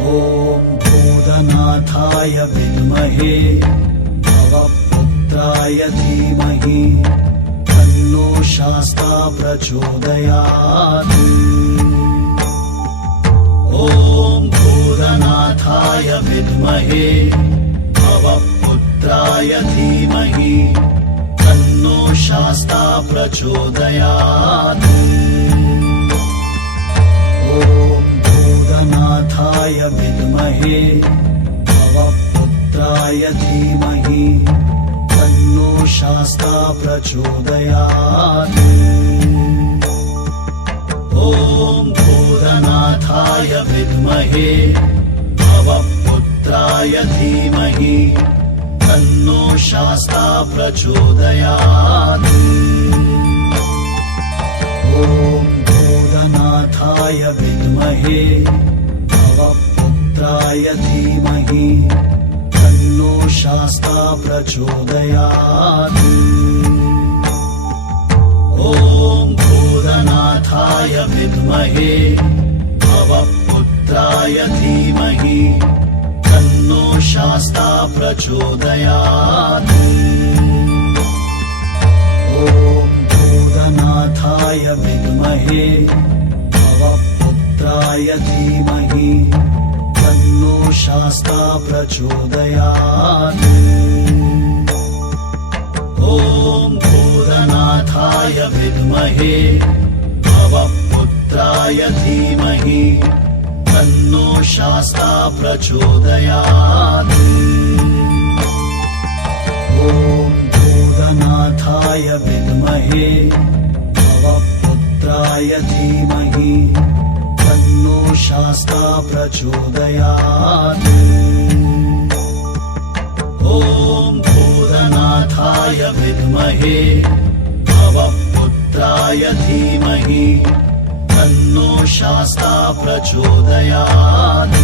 ॐ भूतनाथाय विद्महे भवपुत्राय धीमहि तन्नो शास्ता प्रचोदयात्। ॐ भूतनाथाय विद्महे भवपुत्राय धीमहि तन्नो शास्ता प्रचोदयात्। ॐ भूतनाथाय विद्महे भवपुत्राय धीमहि तन्नो शास्ता प्रचोदयात्। ॐ भूतनाथाय विद्महे भवपुत्राय धीमहि तन्नो शास्ता प्रचोदयात्। ॐ भूतनाथाय विद्महे भवपुत्राय धीमहि तन्नो शास्ता प्रचोदयात्। ॐ भूतनाथाय विद्महे भवपुत्राय धीमहि तन्नो शास्ता प्रचोदयात्। ॐ भूतनाथाय विद्महे भवपुत्राय धीमहि तन्नो शास्ता प्रचोदयात्। ॐ भूतनाथाय विद्महे भवपुत्राय धीमहि तन्नो शास्ता प्रचोदयात्। ॐ भूतनाथाय विद्महे भवपुत्राय धीमहि तन्नो शास्ता प्रचोदयात्। ॐ भूतनाथाय विद्महे भवपुत्राय धीमहि तन्नो शास्ता प्रचोदयात्।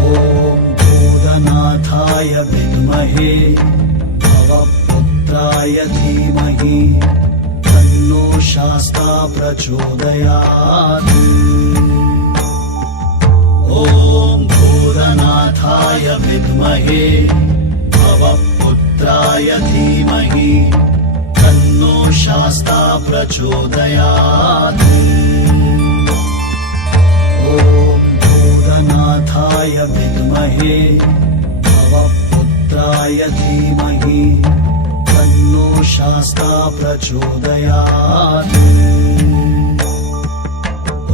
ॐ भूतनाथाय विद्महे भवपुत्राय धीमहि तन्नो शास्ता प्रचोदयात्। ॐ भूतनाथाय विद्महे भवपुत्राय धीमहि तन्नो शास्ता प्रचोदयात्। ॐ भूतनाथाय विद्महे भवपुत्राय धीमहि तन्नो शास्ता प्रचोदयात्।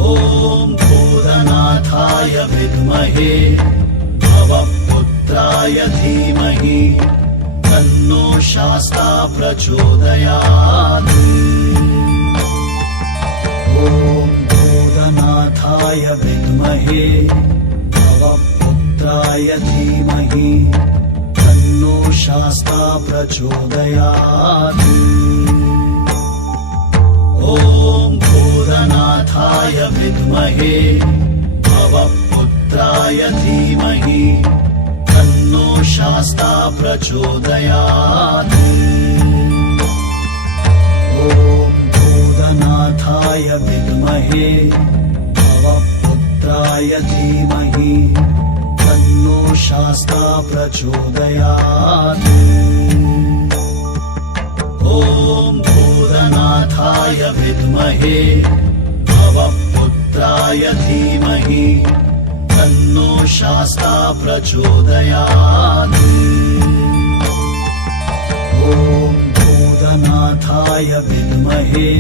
ॐ भूतनाथाय विद्महे भवपुत्राय धीमहि तन्नो शास्ता प्रचोदयात्। ॐ भूतनाथाय विद्महे भवपुत्राय धीमहि तन्नो शास्ता प्रचोदयात्। ॐ भूतनाथाय विद्महे भवपुत्राय धीमहि तन्नो शास्ता प्रचोदयात्। ॐ भूतनाथाय विद्महे भवपुत्राय धीमहि तन्नो शास्ता प्रचोदयात्। ॐ भूतनाथाय विद्महे भवपुत्राय धीमहि तन्नो शास्ता प्रचोदयात्। ॐ भूतनाथाय विद्महे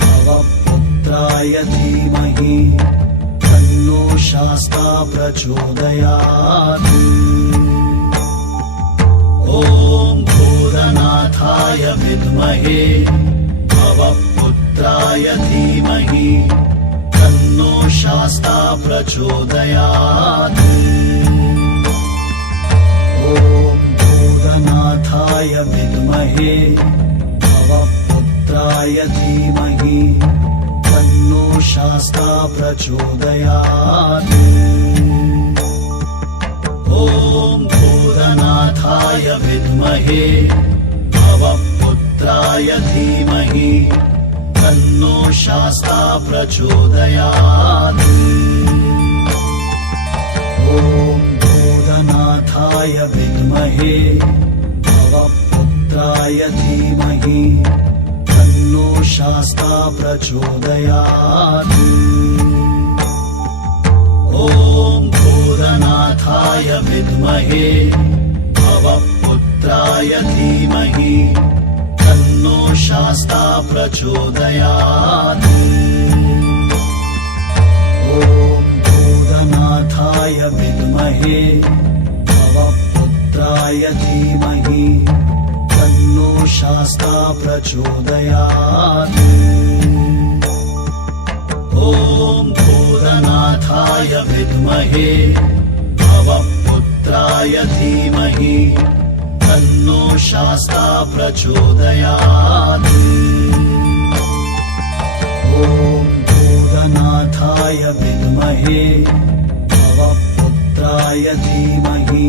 भवपुत्राय धीमहि तन्नो शास्ता प्रचोदयात्। ॐ भूतनाथाय विद्महे भवपुत्राय धीमहि तन्नो शास्ता प्रचोदयात्। ॐ भूतनाथाय विद्महे भवपुत्राय धीमहि तन्नो शास्ता प्रचोदयात्। ॐ भूतनाथाय विद्महे भवपुत्राय धीमहि तन्नो शास्ता प्रचोदयात्। ॐ भूतनाथाय विद्महे भवपुत्राय धीमहि तन्नो शास्ता प्रचोदयात्। ॐ भूतनाथाय विद्महे भवपुत्राय धीमहि तन्नो शास्ता प्रचोदयात्। ॐ भूतनाथाय विद्महे भवपुत्राय धीमहि तन्नो शास्ता प्रचोदयात्। ॐ भूतनाथाय विद्महे भवपुत्राय धीमहि तन्नो शास्ता प्रचोदयात्। ॐ भूतनाथाय विद्महे भवपुत्राय धीमहि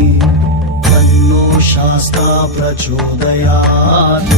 तन्नो शास्ता प्रचोदयात्।